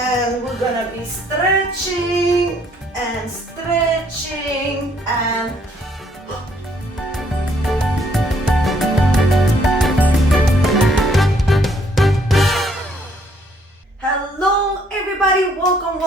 And we're gonna be stretching and stretching and hello everybody, welcome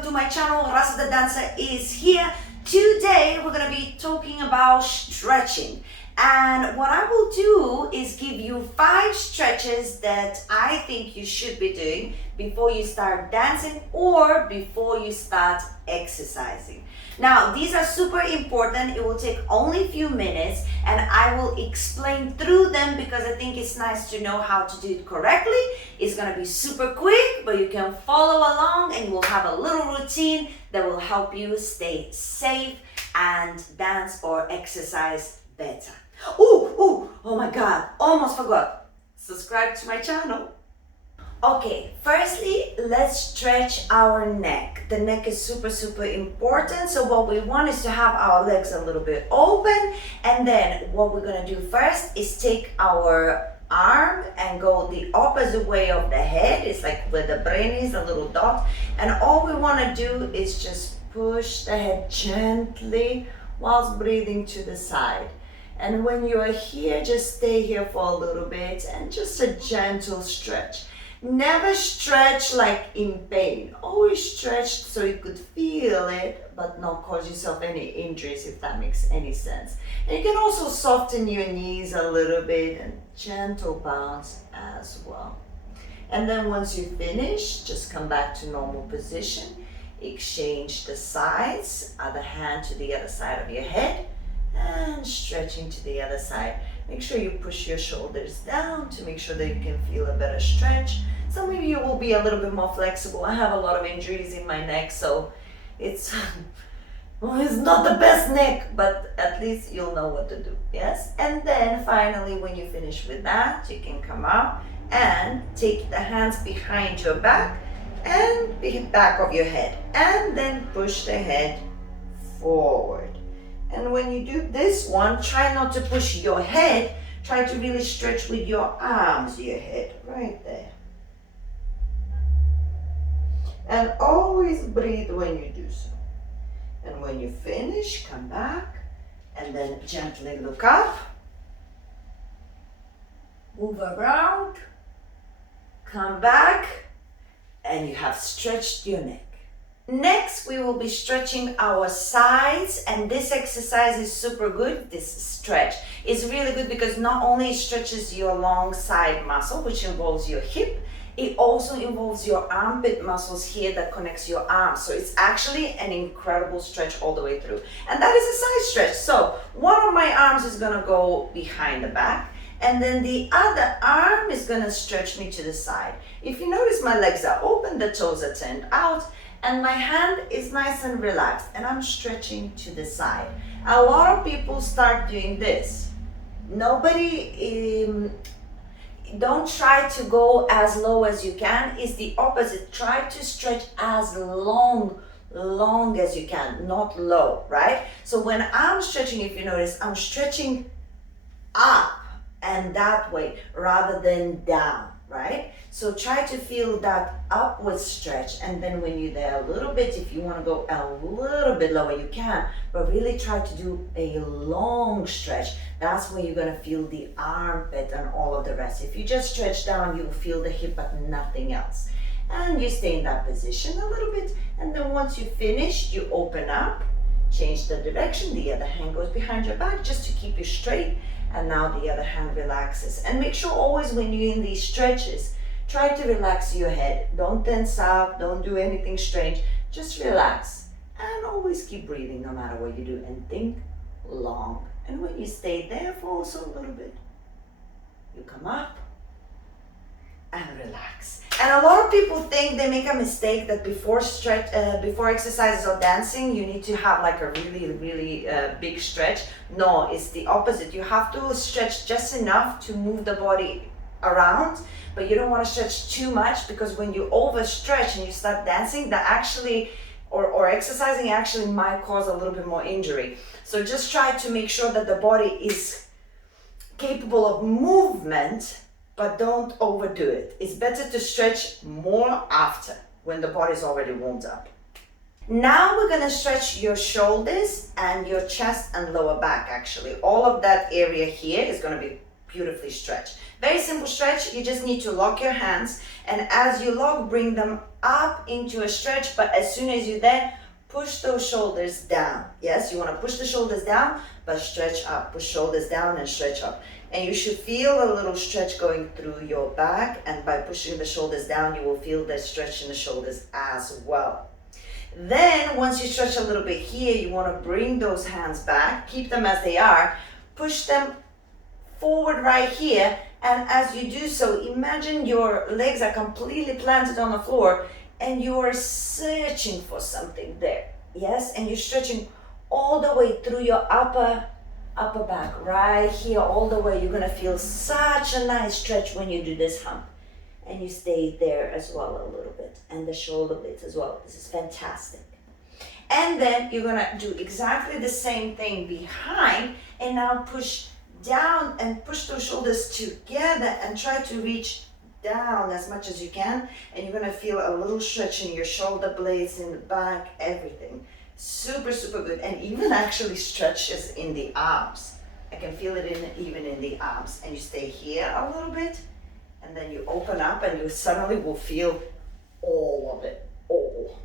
to my channel. Rasa the dancer is here. Today we're gonna be talking about stretching, and what I will do is give you 5 stretches that I think you should be doing before you start dancing or before you start exercising. Now, these are super important. It will take only a few minutes and I will explain through them because I think it's nice to know how to do it correctly. It's gonna be super quick, but you can follow along and we'll have a little routine that will help you stay safe and dance or exercise better. Oh my God, almost forgot. Subscribe to my channel. Okay, firstly, let's stretch our neck. The neck is super important. So what we want is to have our legs a little bit open. And then what we're gonna do first is take our arm and go the opposite way of the head. It's like where the brain is, a little dot. And all we wanna do is just push the head gently whilst breathing to the side. And when you are here, just stay here for a little bit and just a gentle stretch. Never stretch like in pain. Always stretch so you could feel it, but not cause yourself any injuries, if that makes any sense. And you can also soften your knees a little bit and gentle bounce as well. And then once you finish, just come back to normal position. Exchange the sides, other hand to the other side of your head, and stretching to the other side. Make sure you push your shoulders down to make sure that you can feel a better stretch. Some of you will be a little bit more flexible. I have a lot of injuries in my neck, so it's not the best neck, but at least you'll know what to do, yes? And then finally, when you finish with that, you can come up and take the hands behind your back and the back of your head, and then push the head forward. And when you do this one, try not to push your head. Try to really stretch with your arms, your head, right there. And always breathe when you do so. And when you finish, come back and then gently look up. Move around, come back, and you have stretched your neck. Next, we will be stretching our sides, and this exercise is super good. This stretch is really good because not only stretches your long side muscle, which involves your hip, it also involves your armpit muscles here that connects your arms. So it's actually an incredible stretch all the way through. And that is a side stretch. So one of my arms is gonna go behind the back, and then the other arm is gonna stretch me to the side. If you notice, my legs are open, the toes are turned out, and my hand is nice and relaxed, and I'm stretching to the side. A lot of people start doing this. Don't try to go as low as you can. It's the opposite. Try to stretch as long as you can, not low, right? So when I'm stretching, if you notice, I'm stretching up and that way rather than down, right? So try to feel that upward stretch, and then when you're there a little bit, if you want to go a little bit lower, you can, but really try to do a long stretch. That's where you're going to feel the armpit and all of the rest. If you just stretch down, you'll feel the hip, but nothing else. And you stay in that position a little bit, and then once you finish, you open up, change the direction, the other hand goes behind your back just to keep you straight, and now the other hand relaxes. And make sure always when you're in these stretches, try to relax your head. Don't tense up, don't do anything strange, just relax. And always keep breathing no matter what you do, and think long. And when you stay there for also a little bit, you come up and relax. And a lot of people think, they make a mistake that before exercises or dancing, you need to have like a really big stretch. No, it's the opposite. You have to stretch just enough to move the body around, but you don't want to stretch too much, because when you overstretch and you start dancing, that actually or exercising actually might cause a little bit more injury. So just try to make sure that the body is capable of movement, but don't overdo it. It's better to stretch more after, when the body's already warmed up. Now we're gonna stretch your shoulders and your chest and lower back actually. All of that area here is gonna be beautifully stretched. Very simple stretch, you just need to lock your hands, and as you lock, bring them up into a stretch, but as soon as you're there, push those shoulders down. Yes, you wanna push the shoulders down, but stretch up. Push shoulders down and stretch up. And you should feel a little stretch going through your back, and by pushing the shoulders down, you will feel the stretch in the shoulders as well. Then, once you stretch a little bit here, you wanna bring those hands back, keep them as they are, push them forward right here, and as you do so, imagine your legs are completely planted on the floor and you are searching for something there. Yes, and you're stretching all the way through your upper back, right here, all the way. You're gonna feel such a nice stretch when you do this hump. And you stay there as well a little bit, and the shoulder blades as well. This is fantastic. And then you're gonna do exactly the same thing behind, and now push down and push those shoulders together and try to reach down as much as you can, and you're gonna feel a little stretch in your shoulder blades, in the back, everything. Super, super good. And even actually stretches in the arms. I can feel it even in the arms. And you stay here a little bit, and then you open up and you suddenly will feel all of it, all.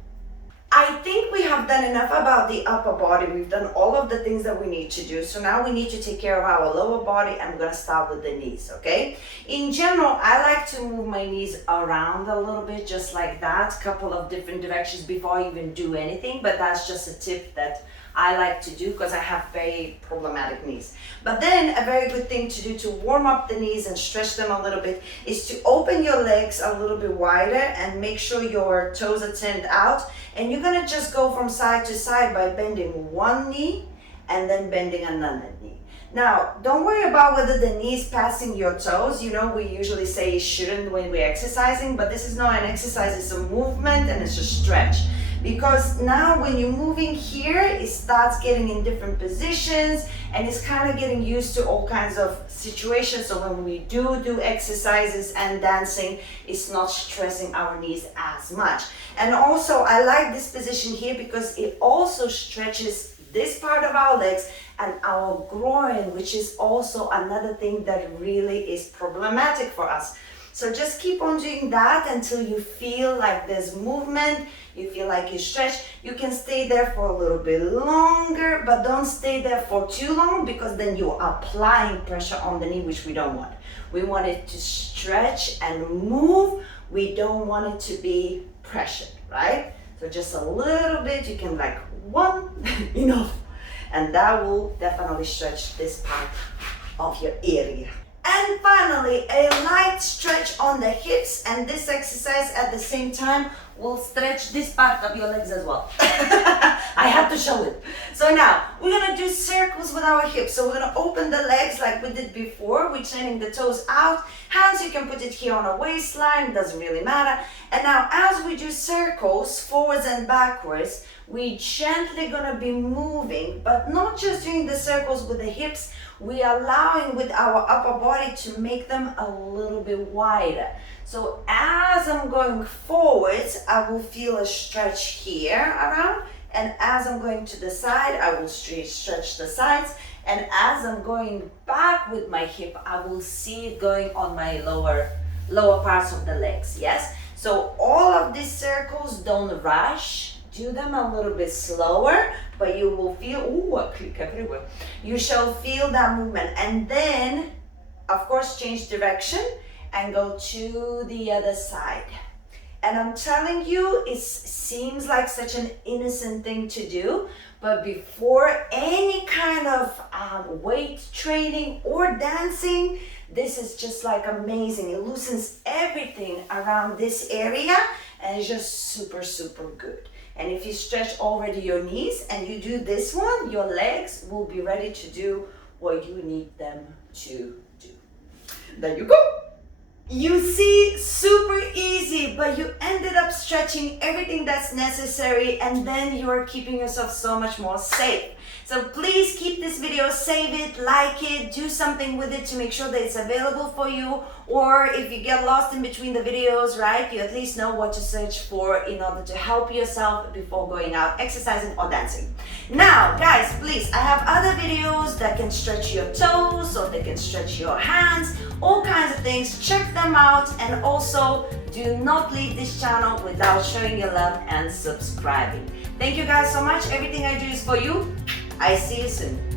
I think we have done enough about the upper body. We've done all of the things that we need to do. So now we need to take care of our lower body, and we're gonna start with the knees, okay? In general, I like to move my knees around a little bit, just like that, couple of different directions before I even do anything, but that's just a tip that I like to do because I have very problematic knees. But then a very good thing to do to warm up the knees and stretch them a little bit is to open your legs a little bit wider and make sure your toes are turned out. And you're gonna just go from side to side by bending one knee and then bending another knee. Now, don't worry about whether the knee is passing your toes. You know, we usually say it shouldn't when we're exercising, but this is not an exercise, it's a movement and it's a stretch. Because now when you're moving here, it starts getting in different positions and it's kind of getting used to all kinds of situations. So when we do exercises and dancing, it's not stressing our knees as much. And also I like this position here because it also stretches this part of our legs and our groin, which is also another thing that really is problematic for us. So just keep on doing that until you feel like there's movement, you feel like you stretch. You can stay there for a little bit longer, but don't stay there for too long because then you're applying pressure on the knee, which we don't want. We want it to stretch and move. We don't want it to be pressured, right? So just a little bit, you can like one, enough. And that will definitely stretch this part of your area. And finally, a light stretch on the hips, and this exercise at the same time will stretch this part of your legs as well. I have to show it. So now, we're gonna do circles with our hips. So we're gonna open the legs like we did before. We're turning the toes out. Hands, you can put it here on a waistline, doesn't really matter. And now, as we do circles, forwards and backwards, we gently gonna be moving, but not just doing the circles with the hips, we are allowing with our upper body to make them a little bit wider. So as I'm going forwards, I will feel a stretch here around, and as I'm going to the side, I will stretch the sides, and as I'm going back with my hip, I will see it going on my lower parts of the legs, yes? So all of these circles, don't rush. Do them a little bit slower, but you will feel, ooh, I click everywhere. You shall feel that movement. And then, of course, change direction and go to the other side. And I'm telling you, it seems like such an innocent thing to do, but before any kind of weight training or dancing, this is just like amazing. It loosens everything around this area and it's just super, super good. And if you stretch already your knees and you do this one, your legs will be ready to do what you need them to do. There you go. You see, super easy, but you ended up stretching everything that's necessary, and then you're keeping yourself so much more safe. So please keep this video, save it, like it, do something with it to make sure that it's available for you. Or if you get lost in between the videos, right, you at least know what to search for in order to help yourself before going out exercising or dancing. Now, guys, please, I have other videos that can stretch your toes or they can stretch your hands, all kinds of things. Check them out, and also do not leave this channel without showing your love and subscribing. Thank you guys so much. Everything I do is for you. I see you soon.